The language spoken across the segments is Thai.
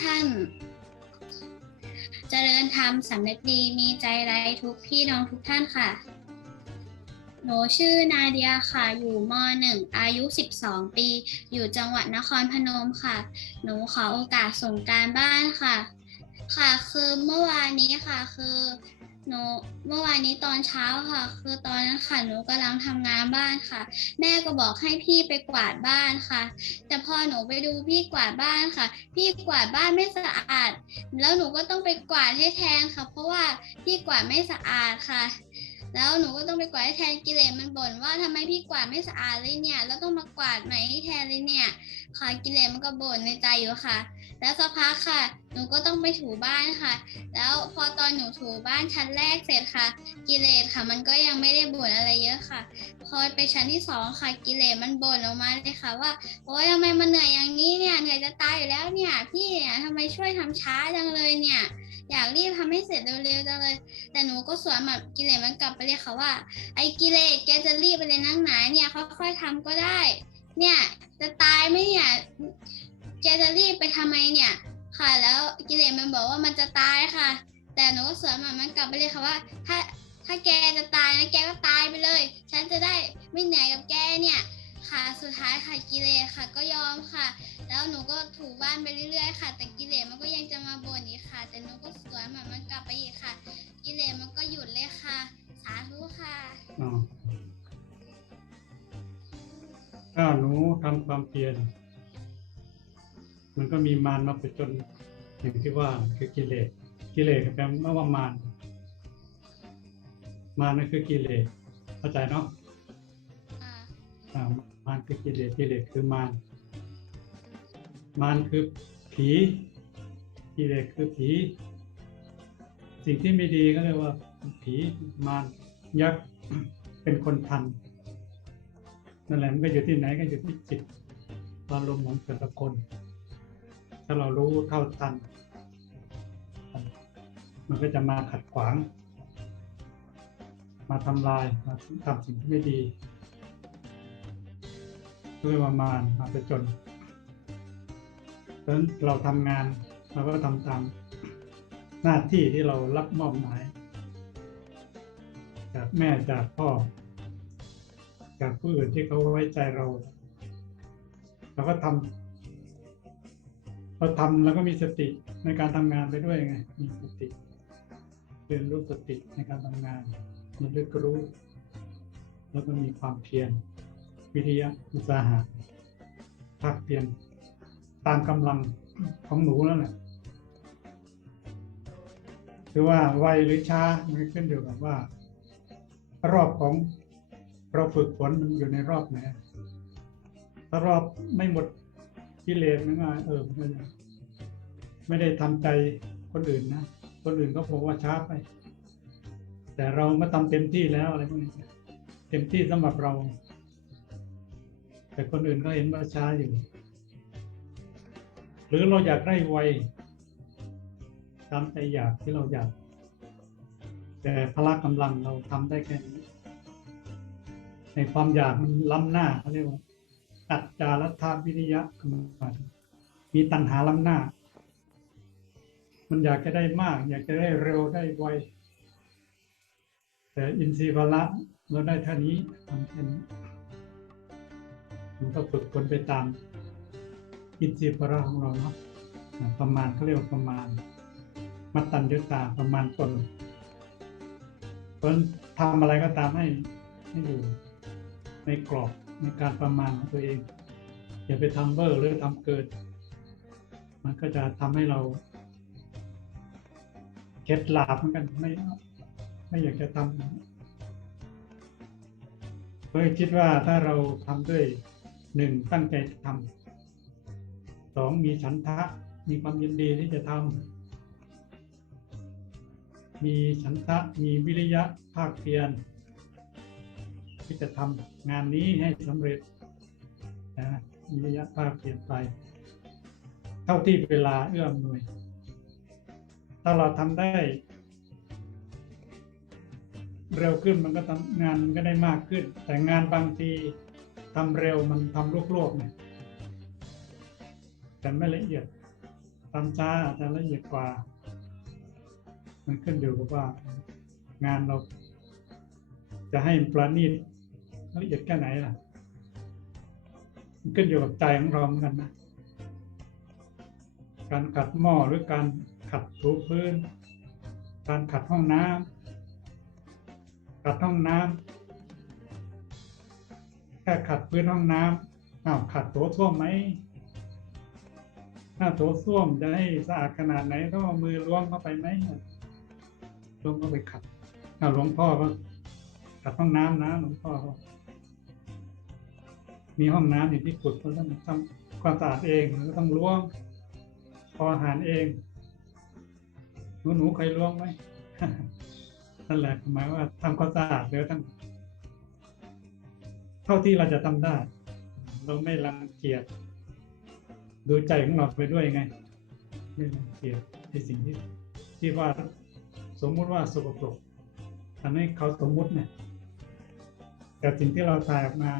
ท่าน เจริญธรรมสำนึกดีมีใจไร้ทุกพี่น้องทุกท่านค่ะ หนูชื่อนาเดียค่ะ อยู่ม .1 อายุ 12 ปี อยู่จังหวัดนครพนมค่ะ หนูขอโอกาสส่งการบ้านค่ะ ค่ะคือเมื่อวานนี้ค่ะคือ หนูเมื่อวานนี้ตอนเช้าค่ะ คือตอนนั้นค่ะหนูกำลังทำงานบ้านค่ะ แม่ก็บอกให้พี่ไปกวาดบ้านค่ะ แต่พอหนูไปดูพี่กวาดบ้านค่ะ พี่กวาดบ้านไม่สะอาด แล้วหนูก็ต้องไปกวาดให้แทนค่ะ เพราะว่าพี่กวาดไม่สะอาดค่ะ แล้วหนูก็ต้องไปกวาดให้แทนกิเลสมันบ่นว่าทำไมพี่กวาดไม่สะอาดเลยเนี่ย แล้วต้องมากวาดใหม่ให้แทนเลยเนี่ย ค่ะกิเลสมันก็บ่นในใจอยู่ค่ะ แล้วสักพักค่ะ หนูก็ต้องไปถูบ้านค่ะ แล้วพอตอนหนูถูบ้านชั้นแรกเสร็จค่ะ กิเลสค่ะ มันก็ยังไม่ได้บ่นอะไรเยอะค่ะ พอไปชั้นที่สองค่ะ กิเลสมันบ่นออกมาเลยค่ะ ว่า โอ๊ยทำไมมันเหนื่อยอย่างนี้เนี่ย เหนื่อยจะตายอยู่แล้วเนี่ย พี่เนี่ยทำไมช่วยทำช้าจังเลยเนี่ย อยากรีบทำให้เสร็จเร็วๆจังเลย แต่หนูก็สวนแบบกิเลสมันกลับไปเลยค่ะว่า ไอ้กิเลสแกจะรีบไปเลยนั่งไหนเนี่ยค่อยๆทำก็ได้ เนี่ยจะตายไหมเนี่ย แกจะรีบไปทำไมเนี่ย ค่ะ แล้วกิเลสมันบอกว่ามันจะตายค่ะ แต่หนูก็สวนมันมันกลับไปเลยค่ะว่า ถ้าถ้าแกจะตายนะแกก็ตายไปเลย ฉันจะได้ไม่เหนื่อยกับแกเนี่ยค่ะสุดท้ายค่ะกิเลสค่ะ ก็ยอมค่ะ แล้วหนูก็ถูบ้านไปเรื่อยๆค่ะ แต่กิเลสมันก็ยังจะมาบ่นอีกค่ะ แต่หนูก็สวนมันมันกลับไปอีกค่ะ กิเลสมันก็หยุดเลยค่ะ สาธุค่ะอ๋อถ้าหนูทำความเพียร มันก็มีมารมาผจญอย่างที่ว่าคือกิเลสกิเลสก็แปลว่ามารมารนั่นคือกิเลสเข้าใจเนาะอ่าอ่ามารคือกิเลสกิเลสคือมารมารคือผีกิเลสคือผี สิ่งที่ไม่ดีก็เรียกว่า ผีมารยักษ์เป็นคนทันนั่นแหละมันก็อยู่ที่ไหนก็อยู่ที่จิตอารมณ์ของแต่ละคน ถ้าเรารู้เท่าทัน มันก็จะมาขัดขวาง มาทำลายมาทำสิ่งที่ไม่ดีเรียกว่ามารมาประจนเพราะฉะนั้นเราทำงานเราก็ทำตามหน้าที่ที่เรารับมอบหมาย จากแม่จากพ่อ จากผู้อื่นที่เขาไว้ใจเรา เราก็ทำ เราทำแล้วก็มีสติในการทำงานไปด้วยไง มีสติเรียนรู้สติในการทำงาน มันลึกรู้ แล้วก็มีความเพียรวิทยาอุตสาหะภาคเพียรตามกำลังของหนูนั่นแหละคือว่าไวหรือช้ามันขึ้นอยู่กับว่า รอบของเราฝึกฝนมันอยู่ในรอบไหนถ้ารอบไม่หมด กิเลสมันก็เออมันไม่ได้ทำใจคนอื่นนะ คนอื่นก็บอกว่าช้าไป แต่เรามาทำเต็มที่แล้วอะไรพวกนี้เต็มที่สำหรับเรา แต่คนอื่นก็เห็นว่าช้าอยู่ หรือเราอยากได้ไวตามใจอยากที่เราอยาก แต่พละกำลังเราทำได้แค่นี้ในความอยากมันล้ำหน้าเขาเรียกว่า อัจจารัฐวิริยะกรรมมีตัณหาล้ำหน้า มันอยากจะได้มาก อยากจะได้เร็วได้ไวแต่อินทรีย์พละเราได้เท่านี้ทำแค่นี้มันก็ฝึกฝนไปตาม อินทรีย์พละของเราเนาะประมาณเขาเรียกว่าประมาณ มัตตัญญตาประมาณตนเพราะฉะนั้นทำอะไรก็ตามให้ให้อยู่ในกรอบ ในการประมาณของตัวเอง อย่าไปทำเบอร์หรือทำเกินมันก็จะทำให้เราเก็ดหลาบเหมือนกันไม่ไม่อยากจะทำเคยคิดว่าถ้าเราทำด้วยหนึ่งตั้งใจทำสองมีฉันทะ มีความยินดีที่จะทำมีฉันทะมีวิริยะภาคเพียร ที่จะทำงานนี้ให้สำเร็จนะมีริยะภาคเพียรไป เท่าที่เวลาเอื้อมหน่วย ถ้าเราทำได้ เร็วขึ้นมันก็ทำงานมันก็ได้มากขึ้น แต่งานบางทีทำเร็วมันทำลวกๆเนี่ยแต่ไม่ละเอียดทำช้าอาจจะละเอียดกว่า มันขึ้นอยู่กับว่างานเราจะให้ประณีต ละเอียดแค่ไหนล่ะมันขึ้นอยู่กับใจของเราเหมือนกันนะ การขัดหม้อหรือการขัดถูพื้น การขัดห้องน้ำขัดห้องน้ำแค่ขัดพื้นห้องน้ำอ้าวขัดโถส้วมไหมถ้าโถส้วมจะให้สะอาดขนาดไหนต้องเอามือล้วงเข้าไปไหมล้วงเข้าไปขัดอ้าวหลวงพ่อก็ขัดห้องน้ำนะหลวงพ่อ มีห้องน้ำอยู่ที่กุดก็ต้องทำความสะอาดเองแล้วก็ต้องล้วงพออาหารเองหนูหนูเคยล้วงไหมนั่นแหละหมายว่าทำความสะอาดเดี๋ยวทั้งเท่าที่เราจะทำได้ เราไม่รังเกียจดูใจของเราไปด้วยไง ไม่รังเกียจในสิ่งที่ที่ว่าสมมุติว่าสกปรกอันนี้เขาสมมุติเนี่ยแต่สิ่งที่เราถ่ายออกมา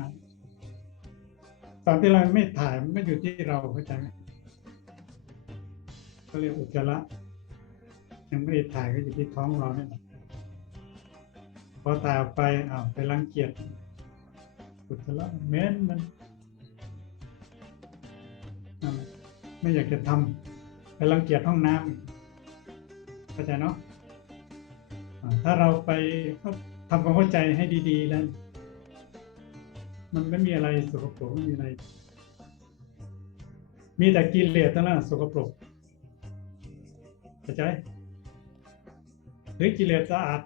ตอนที่เราไม่ถ่ายมันไม่อยู่ที่เราเข้าใจไหมเขาเรียกอุจจาระยังไม่ได้ถ่ายก็อยู่ที่ท้องเราเนี่ยพอถ่ายออกไปอ้าวไปรังเกียจอุจจาระเม็นมันไม่อยากจะทำไปรังเกียจห้องน้ำเข้าใจเนาะถ้าเราไปทำความเข้าใจให้ดีๆแล้ว มันไม่มีอะไรสกปรกไม่มีอะไร มีแต่กิเลสเท่านั้นสกปรกเข้าใจหรือกิเลสสะอาด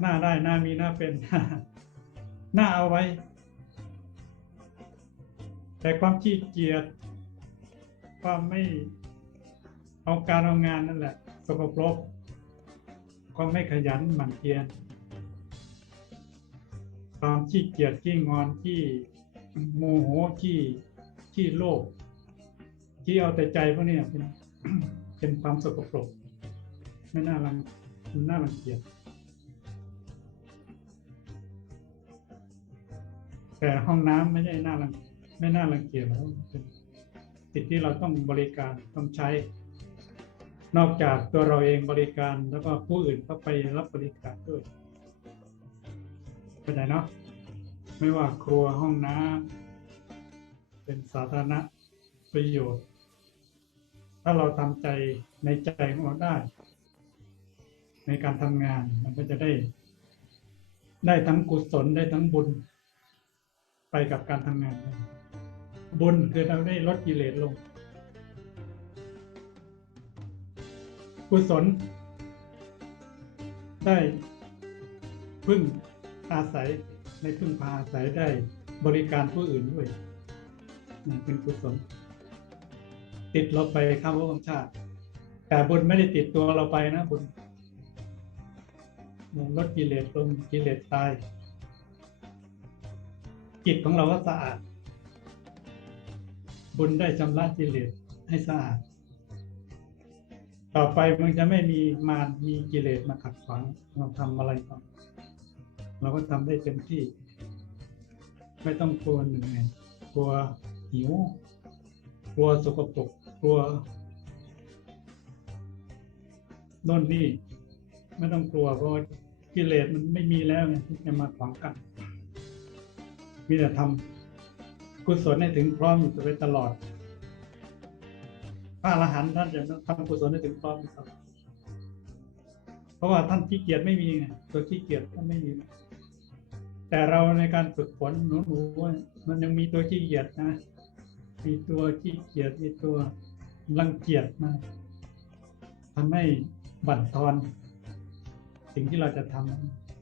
หน้าได้หน้ามีหน้าเป็นหน้าเอาไว้ แต่ความขี้เกียจความไม่เอาการเอางานนั่นแหละสกปรกความไม่ขยันหมั่นเพียร ความขี้เกียจขี้งอนขี้โมโหขี้ขี้โลภขี้เอาแต่ใจพวกนี้เป็นเป็นความสกปรกไม่น่ารังมันน่ารังเกียจแต่ห้องน้ำไม่ใช่น่ารังไม่น่ารังเกียจแล้วเป็นสิ่งที่เราต้องบริการต้องใช้ นอกจากตัวเราเองบริการแล้วก็ผู้อื่นก็ไปรับบริการด้วย เข้าใจเนาะไม่ว่าครัวห้องน้ำเป็นสาธารณประโยชน์ ถ้าเราทำใจในใจของเราได้ ในการทำงานมันก็จะได้ ได้ทั้งกุศลได้ทั้งบุญ ไปกับการทำงาน บุญคือเราได้ลดกิเลสลง กุศลได้พึ่ง อาศัยในพึ่งพาอาศัยได้บริการผู้อื่นด้วยนี่เป็นกุศลติดเราไปข้ามภพข้ามชาติ แต่บุญไม่ได้ติดตัวเราไปนะบุญมันลดกิเลสลงกิเลสตาย จิตของเราก็สะอาด บุญได้ชำระกิเลสให้สะอาด ต่อไปมันจะไม่มีมารมีกิเลสมาขัดขวางเราทำอะไรก็ เราก็ทำได้เต็มที่ ไม่ต้องกลัวเหนื่อยกลัวหิว กลัวสกปรกกลัวโน่นนี่ ไม่ต้องกลัวเพราะกิเลสมันไม่มีแล้วไงที่จะมาขวางกัน มีแต่ทำกุศลให้ถึงพร้อมอยู่ไปตลอดพระอรหันต์ท่านจะทำกุศลให้ถึงพร้อมอยู่ตลอเพราะว่าท่านขี้เกียจไม่มีไงตัวขี้เกียจท่านไม่มี แต่เราในการฝึกฝนหนูหนูมันยังมีตัวขี้เกียจนะ มีตัวขี้เกียจมีตัวรังเกียจมาทำให้บั่นทอน สิ่งที่เราจะท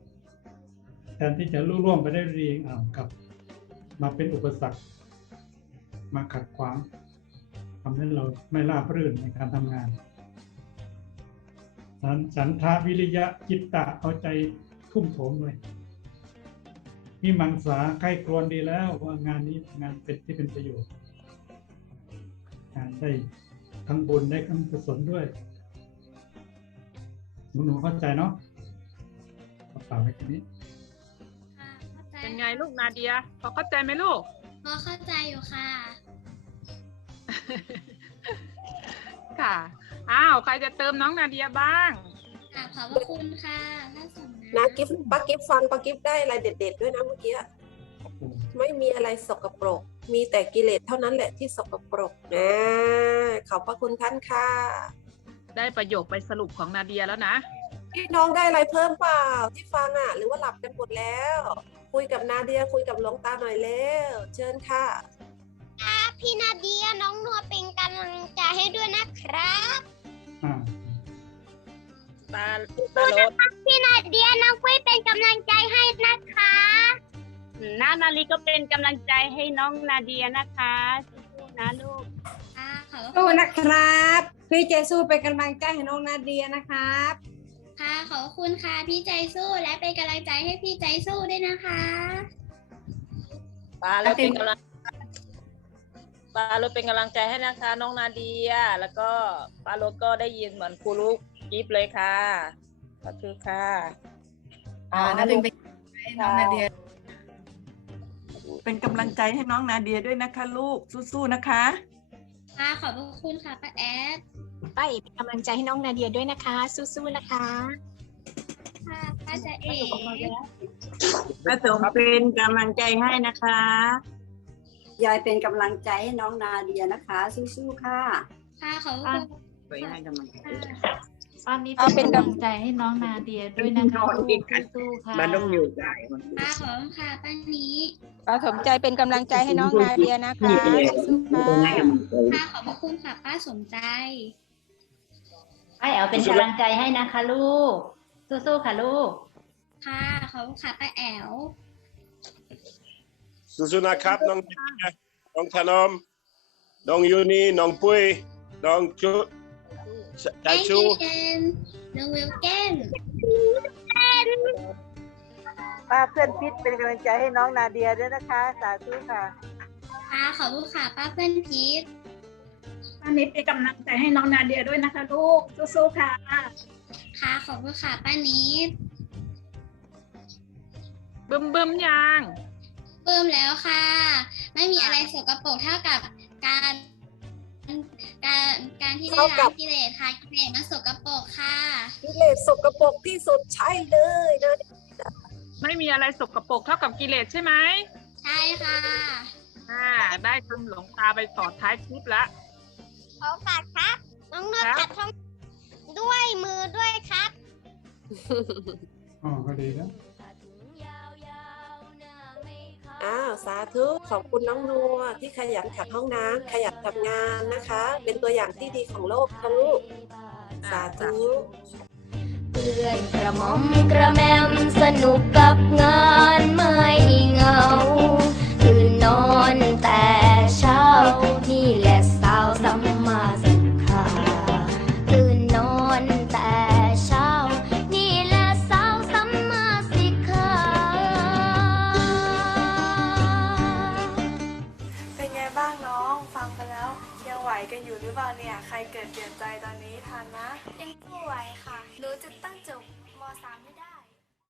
ำแทนที่จะรุ่ร่วงไปได้ดีอ้าวกลับ มาเป็นอุปสรรค มาขัดขวางทำให้เราไม่ราบรื่นในการทำงานฉันฉันทาวิริยะจิตตะเอาใจทุ่มโถมเลย มีมังสาใครครวญดีแล้วว่างานนี้งานเป็นที่เป็นประโยชน์งานได้ทั้งบุญได้ทั้งกุศลด้วยหนูหนูเข้าใจเนาะากไว้แค่นี้ ค่ะเข้าใจเป็นไงลูกนาเดีย พอเข้าใจไหมลูก พอเข้าใจอยู่ค่ะ ค่ะ อ้าว ใครจะเติมน้องนาเดียบ้าง ค่ะขอบพระคุณค่ะพระสงฆ์ นะกิฟป้ากิฟฟังป้ากิฟได้อะไรเด็ด ๆ ด้วยนะเมื่อกี้อะไม่มีอะไรสกปรก มีแต่กิเลสเท่านั้นแหละที่สกปรกนะขอบพระคุณท่านค่ะ ได้ประโยคไปสรุปของนาเดียแล้วนะพี่น้องได้อะไรเพิ่มเปล่าที่ฟังอะ หรือว่าหลับกันหมดแล้ว คุยกับนาเดียคุยกับหลวงตาหน่อยเร็วเชิญค่ะพี่นาเดียน้องนัวเป็นกำลังใจให้ด้วยนะครับอ่า ตาตาลดพี่นาเดียน้องกุ้ยเป็นกำลังใจให้นะคะน้านาลีก็เป็นกำลังใจให้น้องนาเดียนะคะสู้ๆนะลูกค่ะขอบพระสู้คุณนะครับพี่เจสู้เป็นกำลังใจให้น้องนาเดียนะครับ ค่ะขอบพระคุณค่ะพี่ใจสู้และเป็นกำลังใจให้พี่ใจสู้ด้วยนะคะปาลดเป็นกำลังปาลดเป็นกำลังใจให้นะคะ น้องนาเดีย แล้วก็ปาลดก็ได้ยินเหมือนครูลูก กิฟเลยค่ะขอบคุณค่ะอ่านาเป็นเป็นให้น้องนาเดีย เป็นกำลังใจให้น้องนาเดียด้วยนะคะลูกสู้ๆนะคะ ค่ะขอบพระคุณค่ะป้าแอดไปเป็นกำลังใจให้น้องนาเดียด้วยนะคะ สู้ๆนะคะค่ะป้าจะเอ๋แม่สมเป็นกำลังใจให้นะคะยายเป็นกำลังใจให้น้องนาเดียนะคะ สู้ๆค่ะ ค่ะขอบพระคุณไป ให้กำลังใจค่ะป้านี้เป็นกำลังใจให้น้องนาเดียด้วยนะคะลูกสู้ๆค่ะ มันต้องอยู่ใจค่ะขอบคุณค่ะป้านี้ ป้าสมใจเป็นกำลังใจให้น้องนาเดียนะคะสู้ๆค่ะ ค่ะขอบพระคุณค่ะป้าสมใจ ป้าแอวเป็นกำลังใจให้นะคะลูก สู้ๆค่ะลูก ค่ะขอบคุณค่ะป้าแอ๋ว สู้ๆนะครับน้องเดียน้องธนอมน้องยูนีน้องปุ้ยน้องชุใจ แอนชูยูเกนน้องวิลเกนป้าเพื่อนพิษเป็นกำลังใจให้น้องนาเดียด้วยนะคะ สาธุค่ะ ค่ะขอบคุณค่ะป้าเพื่อนพีทป้านิดเป็นกำลังใจให้น้องนาเดียด้วยนะคะลูกสู้ๆค่ะ ค่ะขอบคุณค่ะป้านิดบึมบึมยังปลื้มแล้วค่ะ ไม่มีอะไรสกปรกเท่ากับการ การการที่ได้เท่ากัล้าบงกิเลสค่ะกิเลสมันสกปรกค่ะกิเลสสกปรกที่สุดใช่เลยนะไม่มีอะไรสกปรกเท่ากับกิเลสใช่ไหมใช่ค่ะอ่า ได้คุณหลวงตาไปต่อท้ายคลิปละ ขอฝากครับ น้องนัวครับตัดท้องด้วยมือด้วยครับ อ๋อก็ดีนะ อ้าวสาธุขอบคุณน้องนัวที่ขยันขัดห้องน้ำขยันทำงานนะคะ เป็นตัวอย่างที่ดีของโลกค่ะลูกสาธุเพื่อนกระหม่อมกระแมมสนุกกับงานไม่เหงา